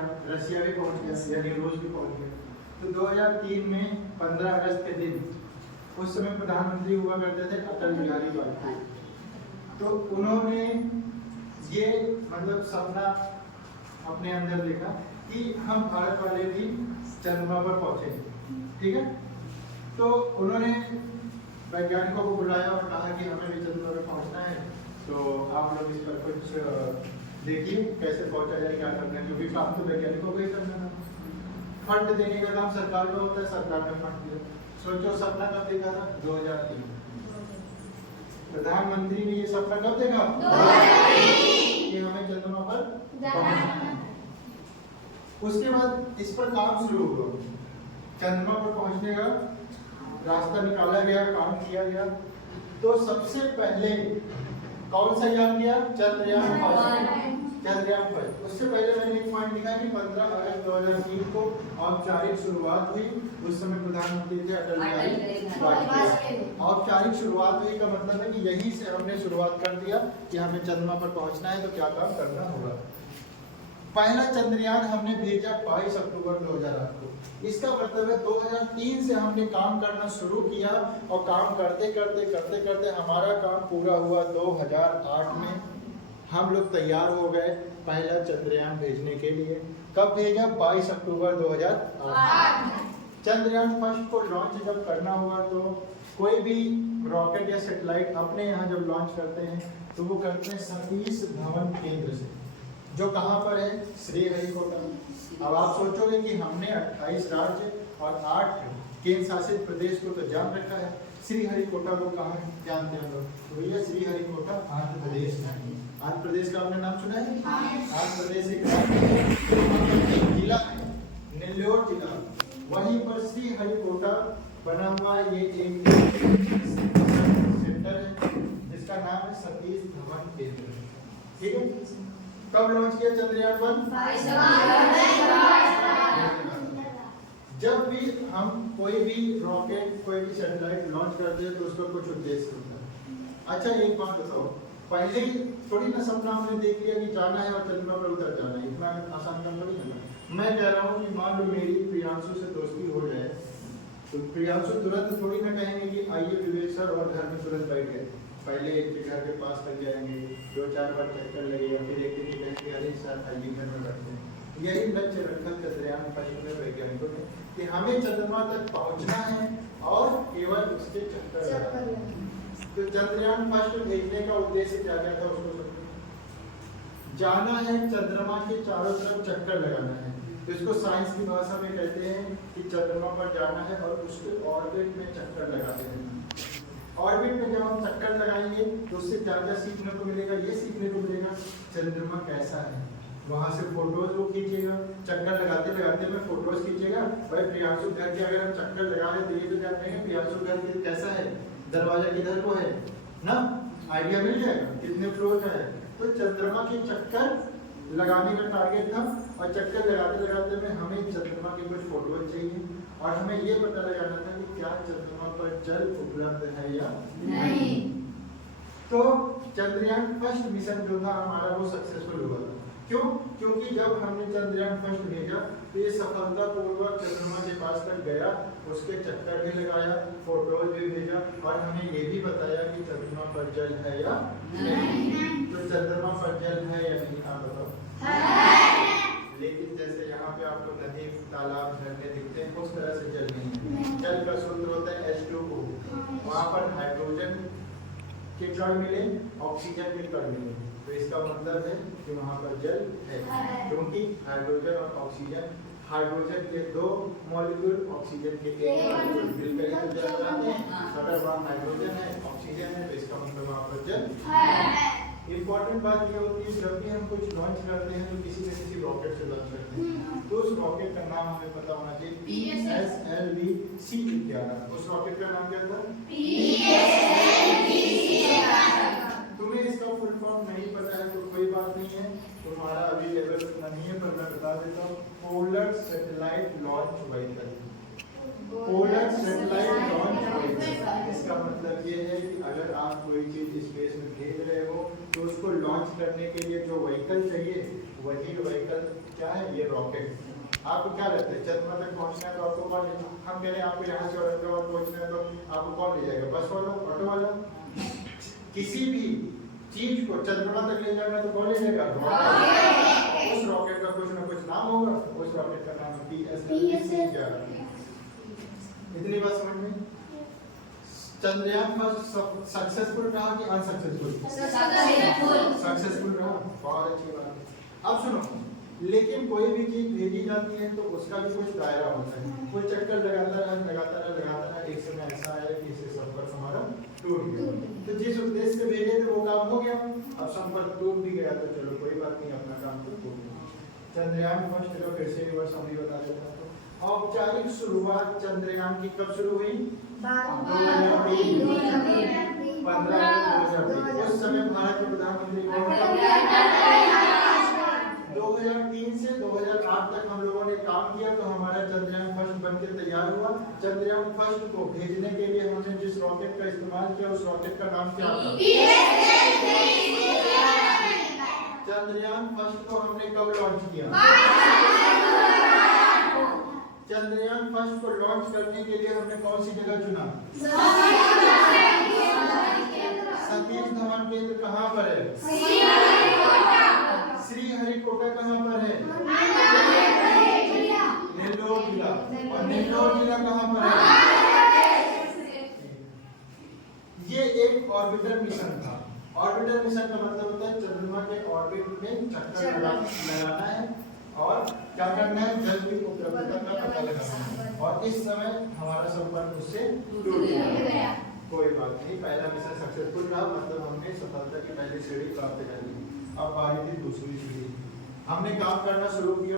गया, रशिया भी पहुंच गया, यानी रूस भी पहुंच गया। तो 2003 में 15 अगस्त के दिन उस समय प्रधानमंत्री हुआ करते थे अटल बिहारी वाजपेयी। तो उन्होंने ये मतलब सपना अपने अंदर देखा कि हम भारत वाले भी चंद्रमा पर पहुंचे, ठीक है। तो उन्होंने वैज्ञानिकों को बुलाया और कहा कि हमें भी चंद्रमा पर पहुंचना है, तो आप लोग इस पर कुछ देखिए कैसे पहुंचा जाए, क्या करना है, क्योंकि काम तो वैज्ञानिकों को ही करना है। फंड देने का काम सरकार का होता है, सरकार ने फंड दिया। सोचो सपना कब देखा था? 2003। प्रधानमंत्री ने ये सपना कब देखा? 2003 कि हमें चंद्रमा पर पहुंचना है। उसके बाद इस पर काम शुरू हुआ, चंद्रमा पर पहुंचने का रास्ता निकाला गया, काम किया गया। तो सबसे पहले कौन सा यान गया? चंद्रयान 1। उससे पहले मैंने एक पॉइंट लिखा कि 15 अगस्त 2003 को औपचारिक शुरुआत हुई। उस समय प्रधानमंत्री थे अटल बिहारी वाजपेयी। औपचारिक शुरुआत हुई का मतलब है कि यहीं से हमने शुरुआत कर दिया कि हमें चंद्रमा पर पहुंचना है, तो क्या काम करना होगा। पहला चंद्रयान हमने भेजा 22 अक्टूबर 2008 को। इसका मतलब है 2003 से हमने काम करना शुरू किया और काम करते करते हमारा काम पूरा हुआ 2008 में। हम लोग तैयार हो गए पहला चंद्रयान भेजने के लिए। कब भेजा? 22 अक्टूबर 2008। चंद्रयान फर्स्ट को लॉन्च जब करना हुआ तो कोई भी रॉकेट या सैटेलाइट अपने यहाँ जब लॉन्च करते हैं तो वो करते हैं सतीश धवन केंद्र से, जो कहाँ पर है? श्रीहरिकोटा। अब आप सोचोगे कि हमने 28 राज्य और 8 केंद्र शासित प्रदेश को तो जान रखा है, श्रीहरिकोटा को कहाँ जानते हैं लोग? तो भैया श्रीहरिकोटा आंध्र प्रदेश में। आंध्र प्रदेश का आपने नाम सुना है? आंध्र प्रदेश एक जिला है, नेल्लोर जिला, वहीं पर श्रीहरिकोटा बना हुआ ये एक सेंटर है जिसका नाम है सतीश धवन केंद्र, ठीक है। कब लॉन्च किया चंद्रयान 1? जब भी हम कोई भी रॉकेट, कोई भी सैटेलाइट लॉन्च करते हैं तो उसका कुछ उद्देश्य होता है। अच्छा एक बात बताओ, पहले ही थोड़ी ना सपना हमने देख लिया कि जाना है और चंद्रमा पर उतर जाना है, इतना आसान काम थोड़ी है। मैं कह रहा हूँ कि मान लो मेरी प्रियांशु से दोस्ती हो जाए तो प्रियांशु तुरंत थोड़ी ना कहेंगे कि आइए विवेक सर और घर में तुरंत बैठ गए। पहले एक के घर के पास तक जाएंगे, 2-4 बार चक्कर लगेगा, फिर एक दिन कहेंगे अरे सर आइए घर में बैठते हैं। यही लक्ष्य रखा चंद्रयान फर्स्ट में वैज्ञानिकों ने कि हमें चंद्रमा तक पहुंचना है और केवल उसके चक्कर लगाना है। तो चंद्रयान फर्स्ट भेजने का उद्देश्य क्या क्या था उसको जाना है, चंद्रमा के चारों तरफ चक्कर लगाना है। तो इसको साइंस की भाषा में कहते हैं कि चंद्रमा पर जाना है और उसके ऑर्बिट में चक्कर लगाते हैं। ऑर्बिट में जब हम चक्कर लगाएंगे तो उससे क्या क्या सीखने को मिलेगा? ये सीखने को मिलेगा चंद्रमा कैसा है, वहां से फोटोज वो खींचेगा, चक्कर लगाते लगाते में फोटोज खींचेगा। भाई प्रियांशु घर के अगर हम चक्कर लगा रहे तो ये तो जानते हैं प्रियांशु घर कैसा है, दरवाजा किधर को है ना, आइडिया मिल जाएगा कितने फ्लोर का है। तो चंद्रमा के चक्कर लगाने का टारगेट था और चक्कर लगाते लगाते में हमें चंद्रमा के कुछ फोटोज चाहिए और हमें ये पता लगाना था कि क्या चंद्रमा पर जल उपलब्ध है या नहीं। तो चंद्रयान फर्स्ट मिशन जो था हमारा वो सक्सेसफुल हुआ था। क्यों? क्योंकि जब हमने चंद्रयान फर्स्ट भेजा तो ये सफलतापूर्वक चंद्रमा के पास तक गया, उसके चक्कर भी लगाया, फोटोज भी भेजा और हमें ये भी बताया कि चंद्रमा पर जल है या नहीं। तो चंद्रमा पर जल है या नहीं आप बताओ? लेकिन जैसे यहाँ पे आपको नदी, तालाब, झरने दिखते हैं उस तरह से जल नहीं है। जल का सूत्र होता है H2O। वहाँ पर हाइड्रोजन के कण मिले, ऑक्सीजन के कण मिले, तो इसका मतलब है कि वहाँ पर जल है, क्योंकि हाइड्रोजन और ऑक्सीजन, हाइड्रोजन के 2 मॉलिक्यूल, ऑक्सीजन के 1 मॉलिक्यूल मिलकर ही तो जल बनाते हैं। अगर वहाँ हाइड्रोजन है, ऑक्सीजन है, तो इसका मतलब वहाँ पर जल है। इम्पोर्टेंट बात ये होती है जब भी हम कुछ लॉन्च करते हैं तो किसी न किसी रॉकेट से लॉन्च करते हैं तो उस रॉकेट का नाम हमें पता होना चाहिए, PSLV-C11। उस रॉकेट का नाम क्या था? PSLV-C11। तुम्हें इसका फुल फॉर्म नहीं पता है तो कोई बात नहीं है, तुम्हारा अभी लेवल उतना नहीं है, पर मैं बता देता हूँ। Polar satellite launch vehicle. Polar satellite launch vehicle, इसका मतलब ये है कि अगर आप कोई चीज स्पेस में भेज रहे हो तो उसको लॉन्च करने के लिए जो व्हीकल चाहिए वही व्हीकल क्या है ये रॉकेट। आपको क्या लगता है चंद्रमा तक पहुंचना है तो आपको कौन ले, हम कह रहे हैं आपको यहाँ से औरंगाबाद पहुंचना है तो आपको कौन ले जाएगा, बस वाला, ऑटो वाला। किसी भी चीज को चंद्रमा तक ले जाना तो कौन ले जाएगा, रॉकेट। उस रॉकेट का कुछ ना कुछ नाम होगा, उस रॉकेट का नाम है PSLV। इतनी बात समझ में। चंद्रयान फर्स्ट सक्सेसफुल रहा कि अनसक्सेसफुल? सक्सेसफुल रहा, बहुत अच्छी बात है। अब सुनो, लेकिन कोई भी चीज भेजी जाती है तो उसका भी कुछ दायरा होता है, कोई चक्कर लगाता रहा, एक समय ऐसा आया कि इससे संपर्क हमारा टूट गया। तो जिस उद्देश्य से भेजे थे वो काम हो गया, अब संपर्क टूट भी गया तो चलो कोई बात नहीं, अपना काम तो टूट गया। चंद्रयान फर्स्ट का फिर से एक बार समरी बता देता हूं। औपचारिक शुरुआत चंद्रयान की कब शुरू हुई? 2003। 15 उस समय भारत के प्रधानमंत्री कौन थे? 2003 से 2008 तक हम लोगों ने काम किया तो हमारा चंद्रयान फर्स्ट बनकर तैयार हुआ। चंद्रयान फर्स्ट को भेजने के लिए हमने जिस रॉकेट का इस्तेमाल किया उस रॉकेट का नाम क्या था? चंद्रयान फर्स्ट को हमने कब लॉन्च किया? चंद्रयान फर्स्ट को लॉन्च करने के लिए हमने कौन सी जगह चुना? सतीश धवन केंद्र कहाँ पर है? श्रीहरिकोटा कहाँ पर है? नेल्लोर जिला। और नेल्लोर जिला कहाँ पर है? ये एक ऑर्बिटर मिशन था। ऑर्बिटर मिशन का मतलब होता है चंद्रमा के ऑर्बिट में चक्कर लगाना है और क्या करना है, जल की उपलब्धता का पता लगाना है। और इस समय हमारा संपर्क उससे टूट गया। कोई बात नहीं, पहला मिशन सक्सेसफुल रहा, मतलब हमने सफलता की पहली सीढ़ी प्राप्त कर ली। अब बारी थी दूसरी सीढ़ी। हमने काम करना शुरू किया।